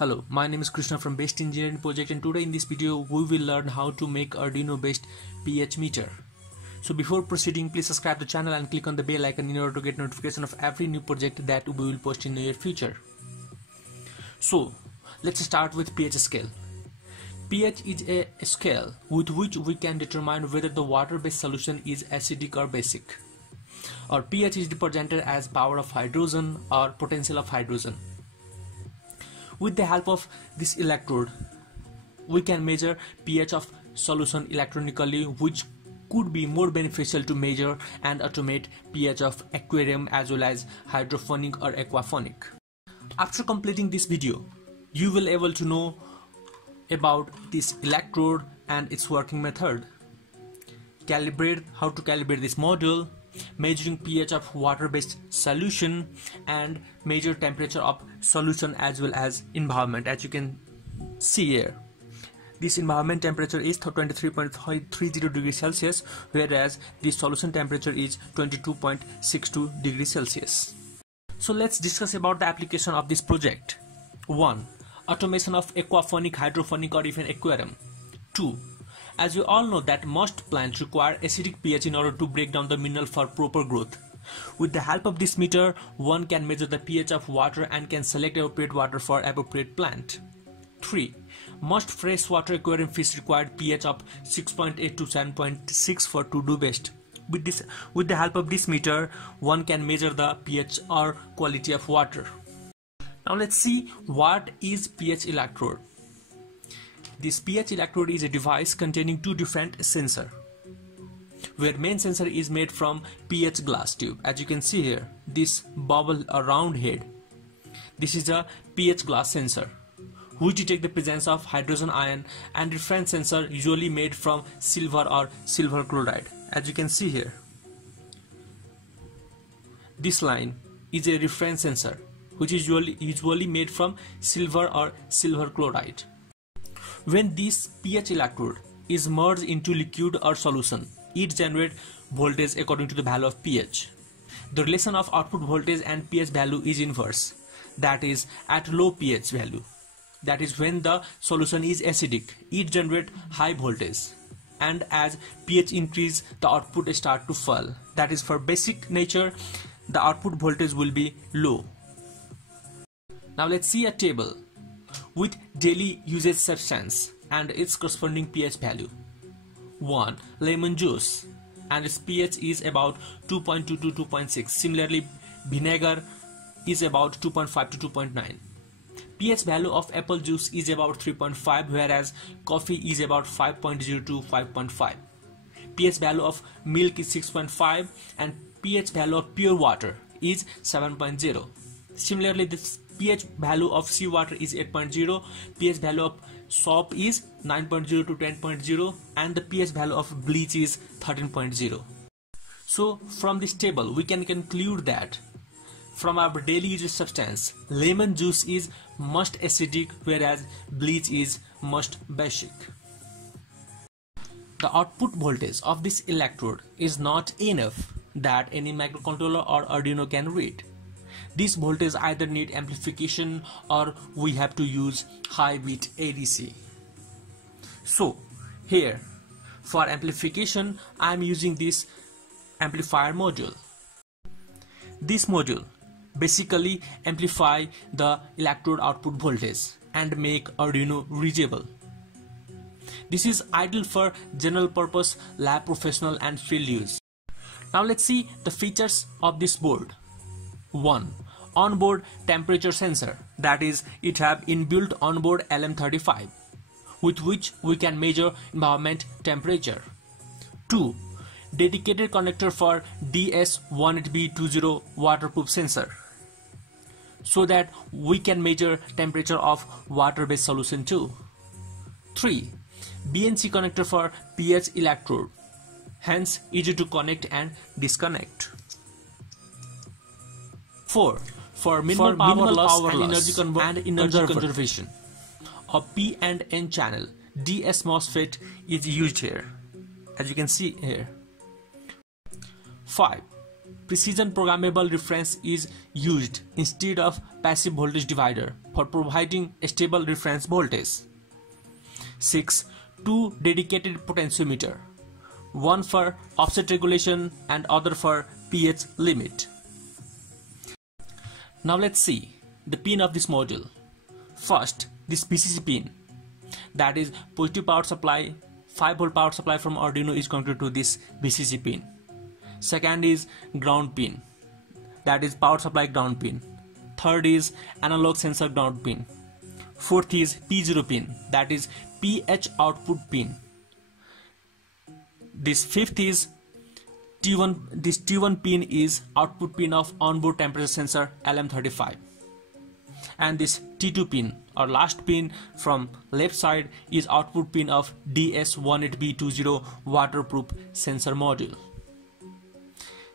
Hello, my name is Krishna from Best Engineering Project, and today in this video we will learn how to make Arduino based pH meter. So before proceeding, please subscribe to the channel and click on the bell icon in order to get notification of every new project that we will post in the near future. So let's start with pH scale. pH is a scale with which we can determine whether the water based solution is acidic or basic. Or pH is represented as power of hydrogen or potential of hydrogen. With the help of this electrode, we can measure pH of solution electronically, which could be more beneficial to measure and automate pH of aquarium as well as hydroponic or aquaponic. After completing this video, you will able to know about this electrode and its working method, how to calibrate this module, measuring pH of water-based solution, and measure temperature of solution as well as environment. As you can see here, this environment temperature is 23.30 degrees Celsius, whereas the solution temperature is 22.62 degrees Celsius. So let's discuss about the application of this project. 1. Automation of aquaponic, hydroponic or even aquarium. 2. As we all know that most plants require acidic pH in order to break down the mineral for proper growth. With the help of this meter, one can measure the pH of water and can select appropriate water for appropriate plant. 3. Most freshwater aquarium fish require pH of 6.8 to 7.6 for to do best. With the help of this meter, one can measure the pH or quality of water. Now let's see what is pH electrode. This pH electrode is a device containing two different sensors, where main sensor is made from pH glass tube. As you can see here, this bubble around head, this is a pH glass sensor which detect the presence of hydrogen ion, and reference sensor usually made from silver or silver chloride. As you can see here, this line is a reference sensor which is usually made from silver or silver chloride. When this pH electrode is merged into liquid or solution, it generates voltage according to the value of pH. The relation of output voltage and pH value is inverse, that is at low pH value. That is when the solution is acidic, it generates high voltage, and as pH increase, the output start to fall. That is for basic nature, the output voltage will be low. Now let's see a table with daily usage substance and its corresponding pH value. 1. Lemon juice, and its pH is about 2.2 to 2.6. Similarly, vinegar is about 2.5 to 2.9. pH value of apple juice is about 3.5, whereas coffee is about 5.0 to 5.5. pH value of milk is 6.5, and pH value of pure water is 7.0. Similarly, this pH value of seawater is 8.0, pH value of soap is 9.0 to 10.0, and the pH value of bleach is 13.0. So from this table we can conclude that from our daily usage substance, lemon juice is most acidic, whereas bleach is most basic. The output voltage of this electrode is not enough that any microcontroller or Arduino can read. This voltage either need amplification or we have to use high bit ADC. So here for amplification I am using this amplifier module. This module basically amplify the electrode output voltage and make Arduino reachable. This is ideal for general purpose, lab, professional and field use. Now let's see the features of this board. 1. Onboard temperature sensor, that is, it have inbuilt onboard LM35 with which we can measure environment temperature. 2. Dedicated connector for DS18B20 waterproof sensor, so that we can measure temperature of water-based solution too. 3. BNC connector for pH electrode, hence easy to connect and disconnect. 4. For minimal power loss and energy conservation, a P and N channel DS MOSFET is used here, as you can see here. 5. Precision programmable reference is used instead of passive voltage divider for providing a stable reference voltage. 6. Two dedicated potentiometer, one for offset regulation and other for pH limit. Now let's see the pin of this module. First, this VCC pin, that is positive power supply, 5V power supply from Arduino is connected to this VCC pin. Second is ground pin, that is power supply ground pin. Third is analog sensor ground pin. Fourth is P0 pin, that is pH output pin. This fifth is T1. This T1 pin is output pin of onboard temperature sensor LM35. And this T2 pin, or last pin from left side, is output pin of DS18B20 waterproof sensor module.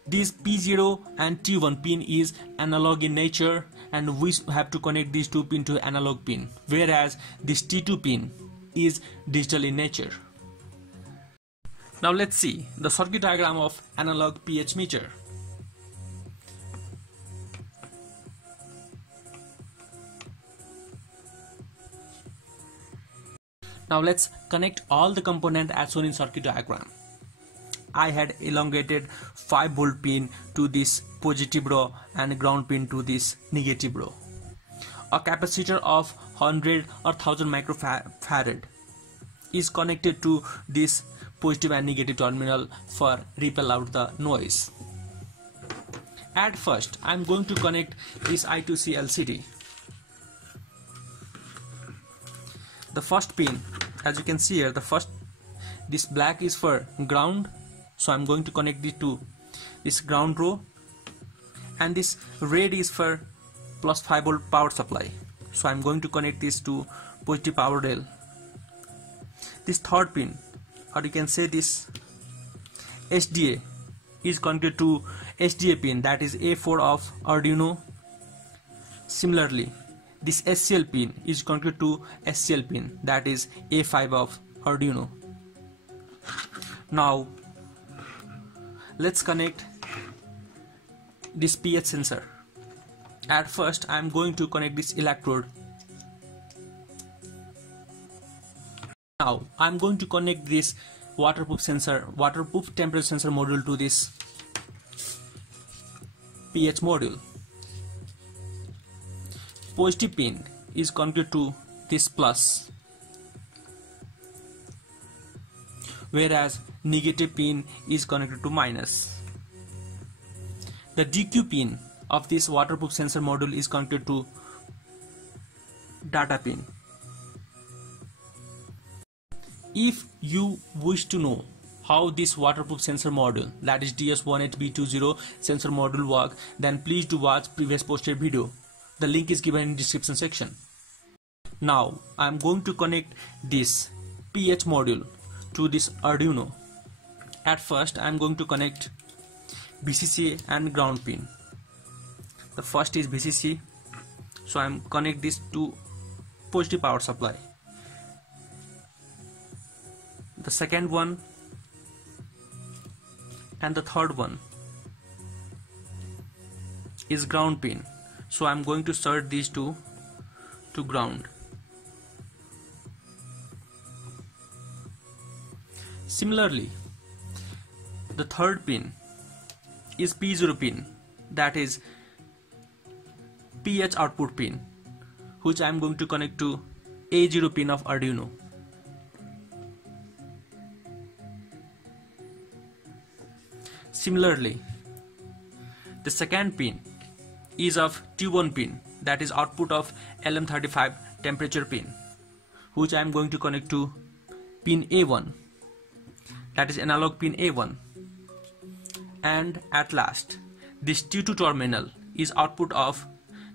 This P0 and T1 pin is analog in nature, and we have to connect these two pins to analog pin, whereas this T2 pin is digital in nature. Now let's see the circuit diagram of analog pH meter. Now let's connect all the components as shown in circuit diagram. I had elongated 5V pin to this positive row and ground pin to this negative row. A capacitor of 100 or 1000 microfarad is connected to this positive and negative terminal for repel out the noise. At first, I am going to connect this I2C LCD. The first pin, as you can see here, this black is for ground, so I'm going to connect it to this ground row, and this red is for plus 5V power supply, so I'm going to connect this to positive power rail. This third pin, or you can say this SDA, is connected to SDA pin, that is A4 of Arduino. Similarly, this SCL pin is connected to SCL pin, that is A5 of Arduino. Now let's connect this pH sensor. At first, I am going to connect this electrode. Now I am going to connect this waterproof temperature sensor module to this pH module. Positive pin is connected to this plus, whereas negative pin is connected to minus. The DQ pin of this waterproof sensor module is connected to data pin. If you wish to know how this waterproof sensor module, that is DS18B20 sensor module work, then please do watch previous posted video. The link is given in description section. Now I am going to connect this pH module to this Arduino. At first, I am going to connect VCC and ground pin. The first is VCC, so I am connect this to positive power supply. The second one and the third one is ground pin, so I am going to insert these two to ground. Similarly, the third pin is P0 pin, that is pH output pin, which I am going to connect to A0 pin of Arduino. Similarly, the second pin is of T1 pin, that is output of LM35 temperature pin, which I am going to connect to pin A1, that is analog pin A1. And at last, this T2 terminal is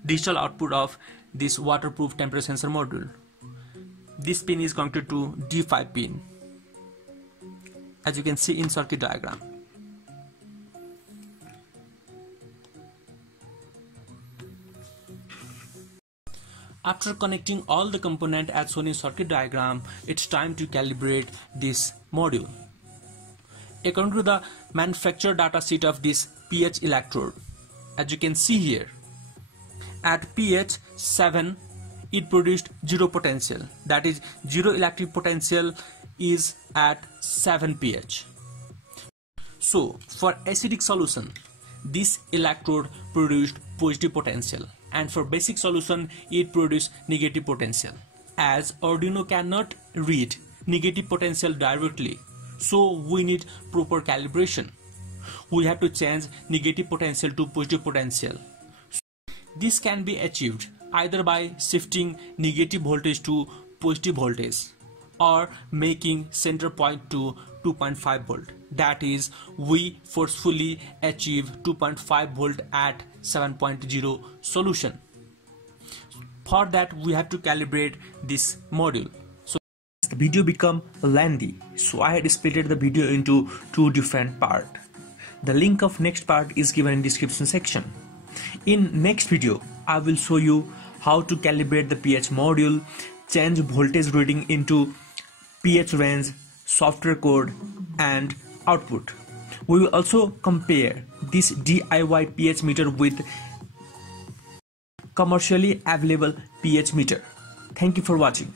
digital output of this waterproof temperature sensor module. This pin is connected to D5 pin, as you can see in circuit diagram. After connecting all the components as shown in circuit diagram, it's time to calibrate this module. According to the manufacturer data sheet of this pH electrode, as you can see here, at pH 7 it produced zero potential, that is zero electric potential is at 7 pH. So for acidic solution this electrode produced positive potential, and for basic solution it produced negative potential. As Arduino cannot read negative potential directly, so we need proper calibration. We have to change negative potential to positive potential. This can be achieved either by shifting negative voltage to positive voltage or making center point to 2.5 volt. That is, we forcefully achieve 2.5 volt at 7.0 solution. For that we have to calibrate this module. So the video become lengthy, so I had split the video into two different parts. The link of next part is given in description section. In next video I will show you how to calibrate the pH module, change voltage reading into pH range, software code and output. We will also compare this DIY pH meter with commercially available pH meter. Thank you for watching.